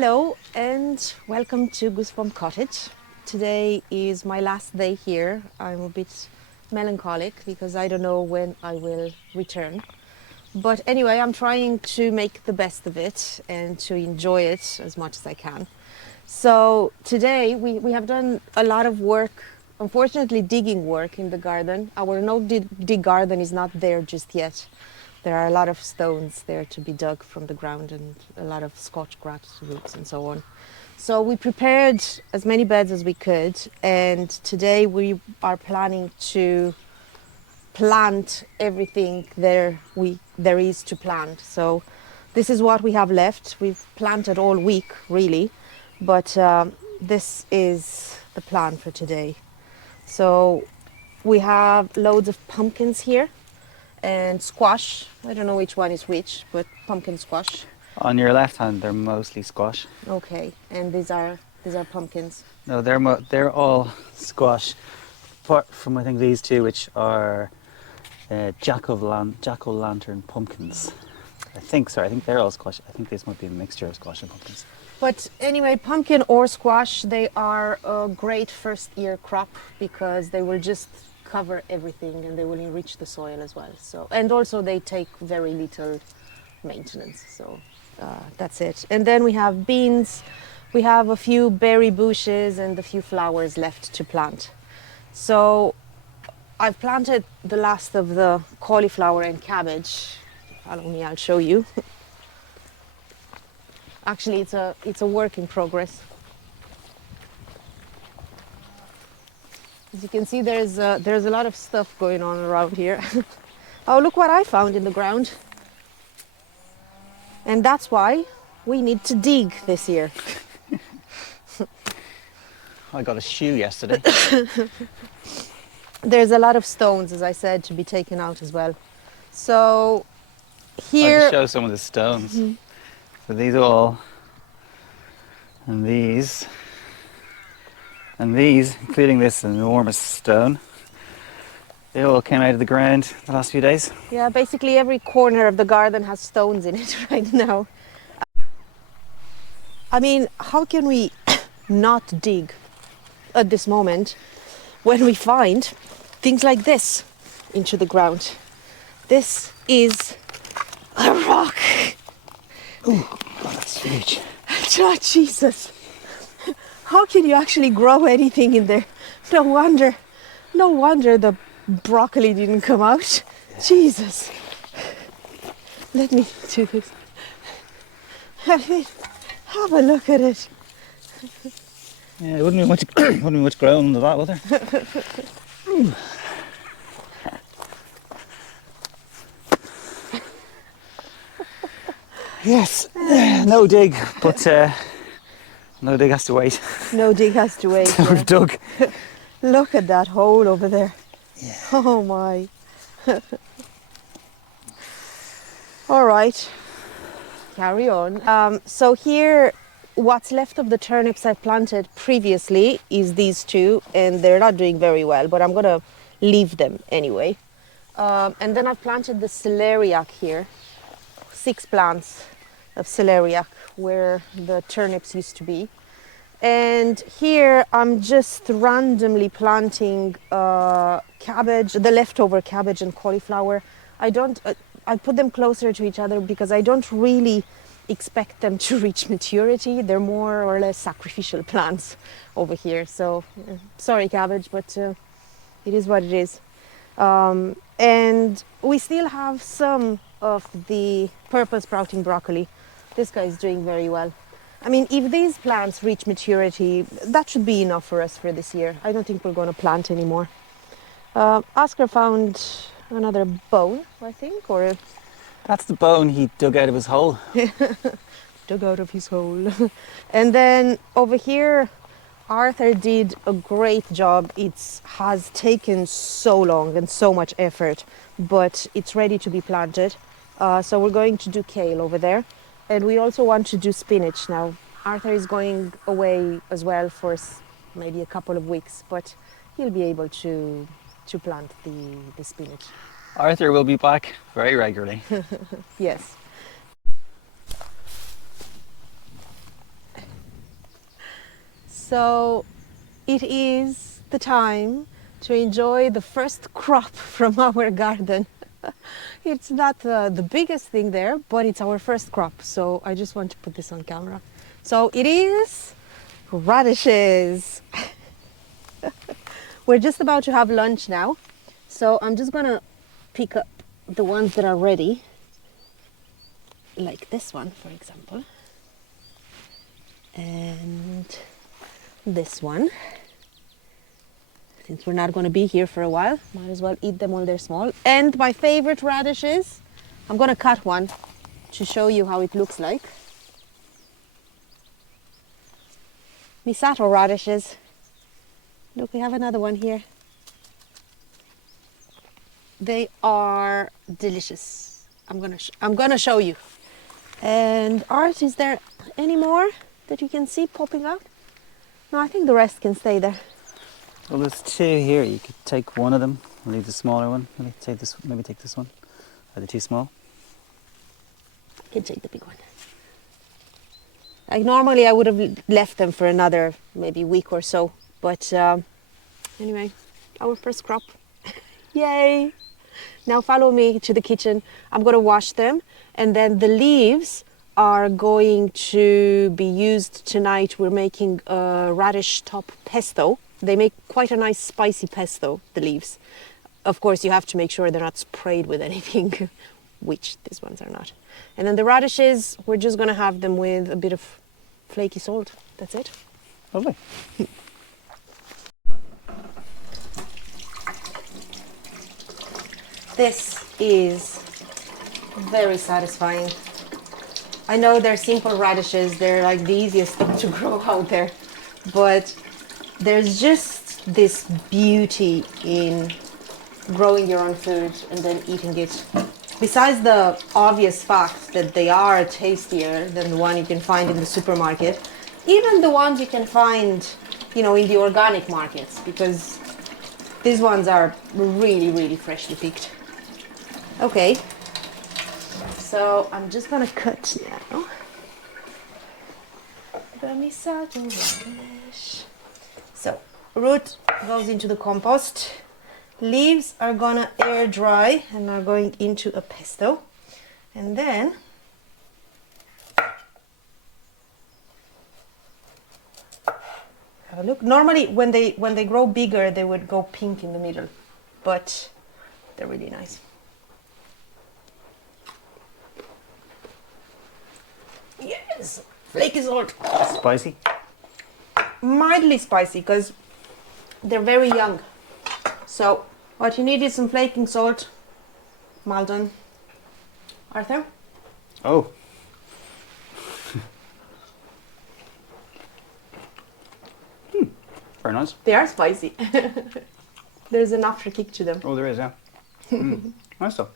Hello and welcome to Goosebump Cottage. Today is my last day here. I'm a bit melancholic because I don't know when I will return. But anyway, I'm trying to make the best of it and to enjoy it as much as I can. So today we have done a lot of work, unfortunately digging work in the garden. Our no-dig garden is not there just yet. There are a lot of stones there to be dug from the ground and a lot of Scotch grass roots and so on. So we prepared as many beds as we could, and today we are planning to plant everything there is to plant. So this is what we have left. We've planted all week really, but this is the plan for today. So we have loads of pumpkins here and squash. I don't know which one is which, but pumpkin squash. On your left hand, they're mostly squash. Okay, and these are pumpkins. No, they're all squash, apart from I think these two, which are jack-o'-lantern pumpkins. I think they're all squash. I think this might be a mixture of squash and pumpkins. But anyway, pumpkin or squash, they are a great first year crop because they will just cover everything and they will enrich the soil as well. So, and also they take very little maintenance. So that's it. And then we have beans. We have a few berry bushes and a few flowers left to plant. So I've planted the last of the cauliflower and cabbage. Follow me, I'll show you. Actually, it's a work in progress. As you can see, there's a lot of stuff going on around here. Oh, look what I found in the ground. And that's why we need to dig this year. I got a shoe yesterday. There's a lot of stones, as I said, to be taken out as well. So here... I'll just show some of the stones. Mm-hmm. So these all, and these, including this enormous stone, they all came out of the ground the last few days. Yeah, basically every corner of the garden has stones in it right now. I mean, how can we not dig at this moment when we find things like this into the ground? This is a rock. Ooh, God, that's huge. Oh, Jesus. How can you actually grow anything in there? No wonder the broccoli didn't come out. Yeah. Jesus. Let me do this. Have a look at it. Yeah, it wouldn't be much ground under that, would there? Yes, no dig, but no dig has to wait. No dig has to wait. Yeah. We've dug. Look at that hole over there. Yeah. Oh my. All right, carry on. So here, what's left of the turnips I planted previously is these two, and they're not doing very well, but I'm gonna leave them anyway. And then I've planted the celeriac here. 6 plants of celeriac where the turnips used to be. And here I'm just randomly planting cabbage, the leftover cabbage and cauliflower. I put them closer to each other because I don't really expect them to reach maturity. They're more or less sacrificial plants over here. So sorry cabbage, but it is what it is. And we still have some of the purple sprouting broccoli. This guy is doing very well. I mean, if these plants reach maturity, that should be enough for us for this year. I don't think we're going to plant anymore. Oscar found another bone, I think, or... That's the bone he dug out of his hole. Dug out of his hole. And then over here, Arthur did a great job. It has taken so long and so much effort, but it's ready to be planted. So we're going to do kale over there. And we also want to do spinach now. Arthur is going away as well for maybe a couple of weeks, but he'll be able to plant the spinach. Arthur will be back very regularly. Yes. So it is the time to enjoy the first crop from our garden. It's not the biggest thing there, but it's our first crop. So I just want to put this on camera. So it is radishes. We're just about to have lunch now. So I'm just gonna pick up the ones that are ready. Like this one, for example. And this one. Since we're not going to be here for a while, might as well eat them while they're small. And my favorite radishes, I'm going to cut one to show you how it looks like. Misato radishes. Look, we have another one here. They are delicious. I'm gonna show you. And Art, is there any more that you can see popping out? No, I think the rest can stay there. Well, there's two here. You could take one of them, leave the smaller one. Maybe take this one. Are they too small? I can take the big one. Like normally I would have left them for another maybe week or so, but anyway, our first crop. Yay! Now follow me to the kitchen. I'm going to wash them, and then the leaves are going to be used tonight. We're making a radish top pesto. They make quite a nice spicy pesto, the leaves. Of course, you have to make sure they're not sprayed with anything, which these ones are not. And then the radishes, we're just going to have them with a bit of flaky salt. That's it. Lovely. This is very satisfying. I know they're simple radishes, they're like the easiest thing to grow out there, but there's just this beauty in growing your own food and then eating it. Besides the obvious fact that they are tastier than the one you can find in the supermarket, even the ones you can find, in the organic markets, because these ones are really, really freshly picked. Okay, so I'm just gonna cut now. So, root goes into the compost. Leaves are gonna air dry and are going into a pesto. And then have a look. Normally when they grow bigger they would go pink in the middle, but they're really nice. Yes, flaky salt. Spicy? Mildly spicy because they're very young. So what you need is some flaking salt. Maldon. Arthur? Oh. Very nice. They are spicy. There's an after kick to them. Oh, there is, yeah. Nice though.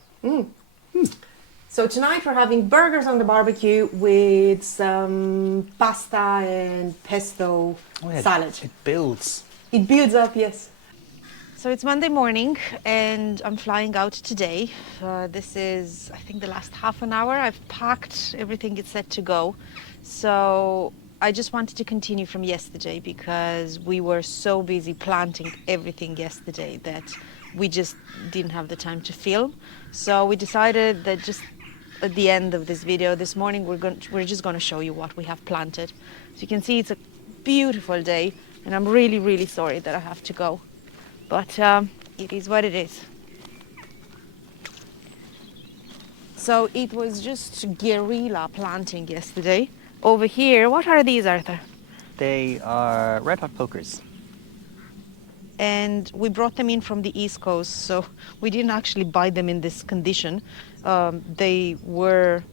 So tonight we're having burgers on the barbecue with some pasta and pesto salad. It builds. It builds up, yes. So it's Monday morning and I'm flying out today. This is, I think, the last half an hour. I've packed everything it's set to go. So I just wanted to continue from yesterday because we were so busy planting everything yesterday that we just didn't have the time to film. So we decided that just at the end of this video this morning we're just going to show you what we have planted. So you can see it's a beautiful day and I'm really, really sorry that I have to go. But it is what it is. So it was just guerrilla planting yesterday. Over here, what are these, Arthur? They are red hot pokers. And we brought them in from the East Coast, so we didn't actually buy them in this condition. They were...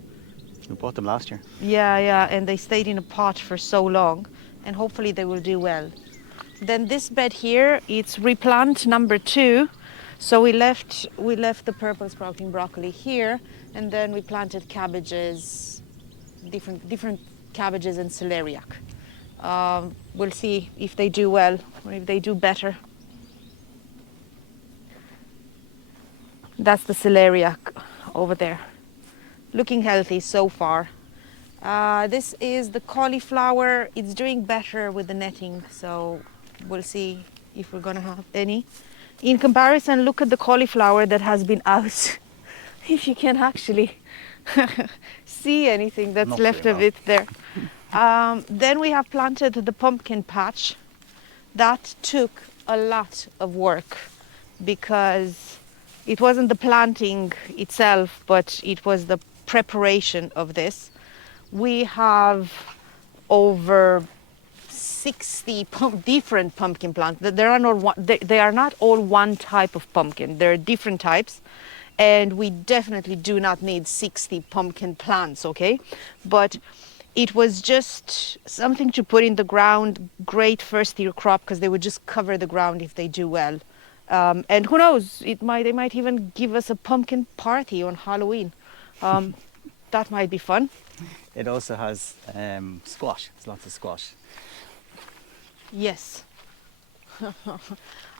We bought them last year. Yeah, and they stayed in a pot for so long, and hopefully they will do well. Then this bed here, it's replant number 2. So we left the purple sprouting broccoli here, and then we planted cabbages, different cabbages and celeriac. We'll see if they do well or if they do better. That's the celeriac over there. Looking healthy so far. This is the cauliflower. It's doing better with the netting, so we'll see if we're gonna have any. In comparison, look at the cauliflower that has been out. If you can actually see anything that's Not left very of well. it there. Then we have planted the pumpkin patch. That took a lot of work because it wasn't the planting itself, but it was the preparation of this. We have over 60 different pumpkin plants. There are not one, they are not all one type of pumpkin. There are different types, and we definitely do not need 60 pumpkin plants, okay? But it was just something to put in the ground. Great first year crop because they would just cover the ground if they do well. And who knows? They might even give us a pumpkin party on Halloween. That might be fun. It also has squash. There's lots of squash. Yes.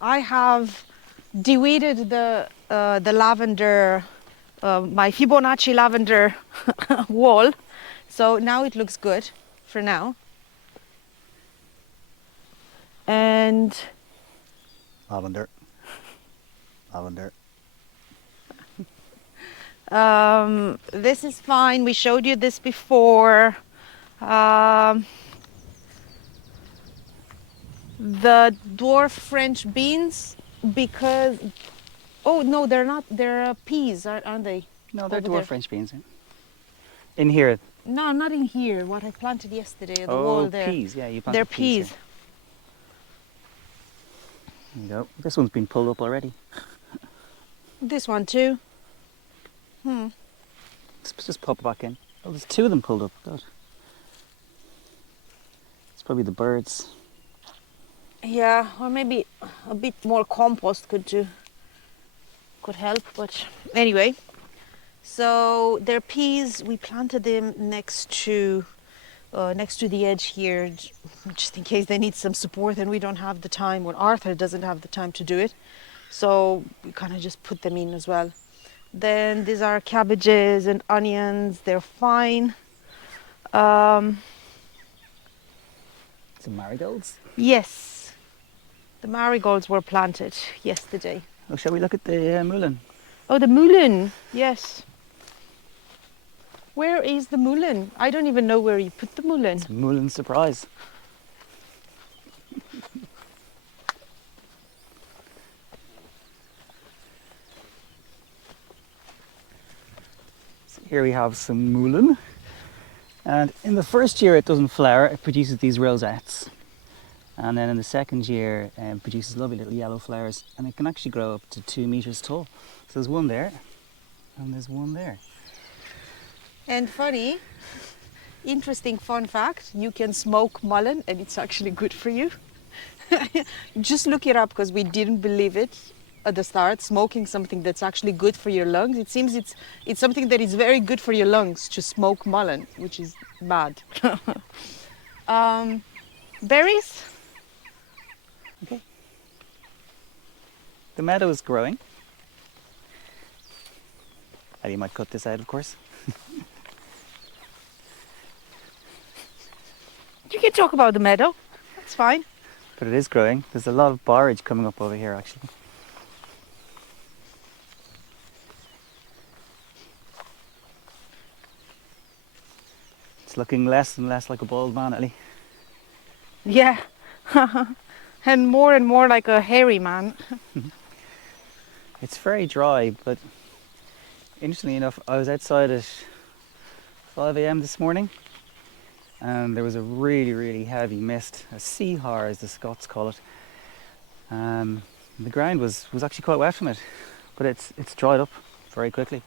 I have deweeded the lavender, my Fibonacci lavender wall. So now it looks good for now. And Lavender. Lavender. this is fine. We showed you this before. The dwarf French beans, because oh no, they're not. They're peas, aren't they? No, they're Over dwarf there. French beans. In here. No, not in here. What I planted yesterday, the Oh, wall there. peas. Yeah, you planted They're peas. peas. Here you go. This one's been pulled up already. This one too. Let's just pop it back in. Oh, there's two of them pulled up. God. It's probably the birds. Yeah, or maybe a bit more compost could help. But anyway, so they're peas. We planted them next to the edge here, just in case they need some support, and we don't have the time, or Arthur doesn't have the time to do it. So we kind of just put them in as well. Then these are cabbages and onions. They're fine. Some marigolds. Yes, the marigolds were planted yesterday. Oh, shall we look at the mullein? Oh, the mullein. Yes. Where is the mullein? I don't even know where you put the mullein. It's mullein surprise. So here we have some mullein. And in the first year it doesn't flower, it produces these rosettes. And then in the second year it produces lovely little yellow flowers, and it can actually grow up to 2 meters tall. So there's one there, and there's one there. And funny, interesting fun fact, you can smoke mullein and it's actually good for you. Just look it up because we didn't believe it at the start, smoking something that's actually good for your lungs. It seems it's something that is very good for your lungs to smoke mullein, which is bad. Berries? Okay. The meadow is growing. And you might cut this out, of course. You can talk about the meadow, that's fine. But it is growing. There's a lot of borage coming up over here, actually. It's looking less and less like a bald man, Ellie. Yeah, and more like a hairy man. It's very dry, but interestingly enough, I was outside at 5 a.m. this morning, and there was a really, really heavy mist, a sea har as the Scots call it. The ground was actually quite wet from it, but it's dried up very quickly.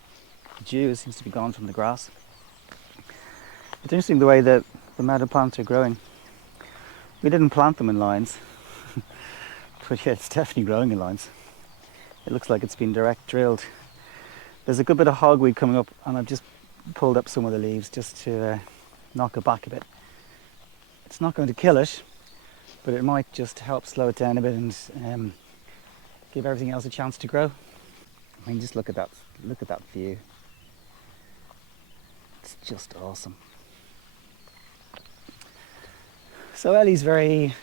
The dew seems to be gone from the grass. It's interesting the way that the meadow plants are growing. We didn't plant them in lines, but yeah, it's definitely growing in lines. It looks like it's been direct drilled. There's a good bit of hogweed coming up, and I've just pulled up some of the leaves just to knock it back a bit. It's not going to kill it, but it might just help slow it down a bit and give everything else a chance to grow. I mean, just look at that view. It's just awesome. So Ellie's very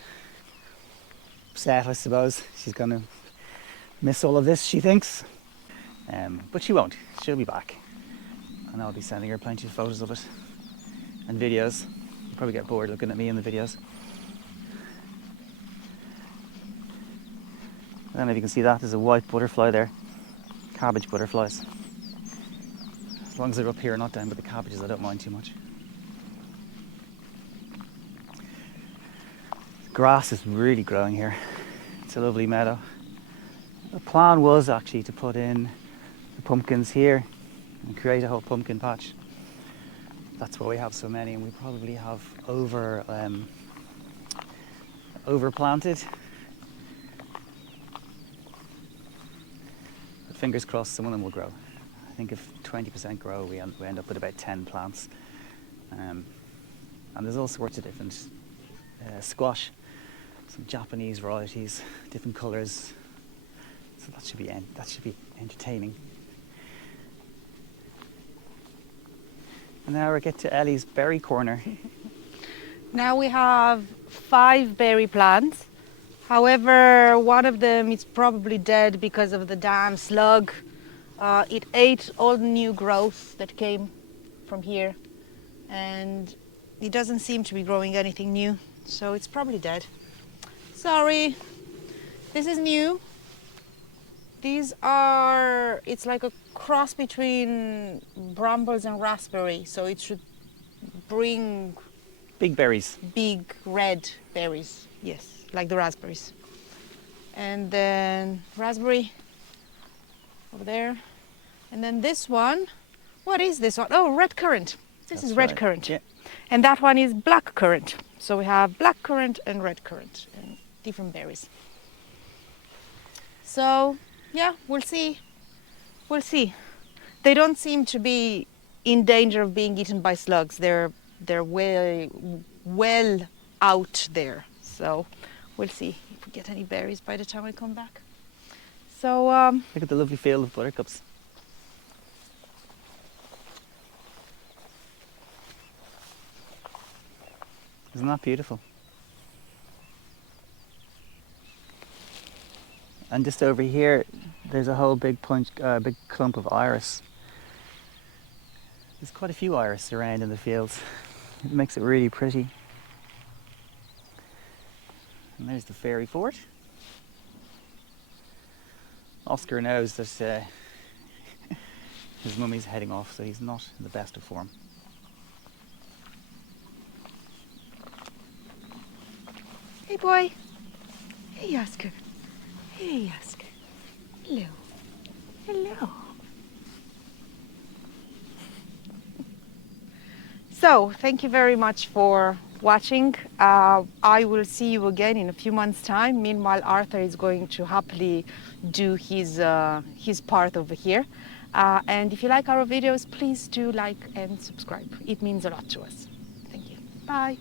upset, I suppose. She's going to miss all of this, she thinks. But she won't. She'll be back. And I'll be sending her plenty of photos of it and videos. You'll probably get bored looking at me in the videos. I don't know if you can see that. There's a white butterfly there. Cabbage butterflies. As long as they're up here, not down by the cabbages, I don't mind too much. The grass is really growing here. It's a lovely meadow. The plan was actually to put in the pumpkins here and create a whole pumpkin patch. That's why we have so many, and we probably have overplanted. But fingers crossed some of them will grow. I think if 20% grow, we end up with about 10 plants. And there's all sorts of different squash, some Japanese varieties, different colours. So that should be entertaining. And now we get to Ellie's berry corner. Now we have 5 berry plants. However, one of them is probably dead because of the damn slug. It ate all the new growth that came from here, and it doesn't seem to be growing anything new, so it's probably dead. Sorry, this is new. It's like a cross between brambles and raspberry, so it should bring Big berries. big red berries, yes, like the raspberries. And then raspberry over there. And then this one, what is this one? Oh, red currant. This is red currant. Yeah. And that one is black currant. So we have black currant and red currant and different berries. So, yeah, we'll see. We'll see. They don't seem to be in danger of being eaten by slugs. They're well out there. So, we'll see if we get any berries by the time I come back. So, Look at the lovely field of buttercups. Isn't that beautiful? And just over here, there's a whole big clump of iris. There's quite a few iris around in the fields. It makes it really pretty. And there's the fairy fort. Oscar knows that his mummy's heading off, so he's not in the best of form. hey boy. Hey Oscar. Hey Oscar. Hello. Hello. So, thank you very much for watching. I will see you again in a few months' time. Meanwhile, Arthur is going to happily do his part over here. And if you like our videos, please do like and subscribe. It means a lot to us. Thank you. Bye.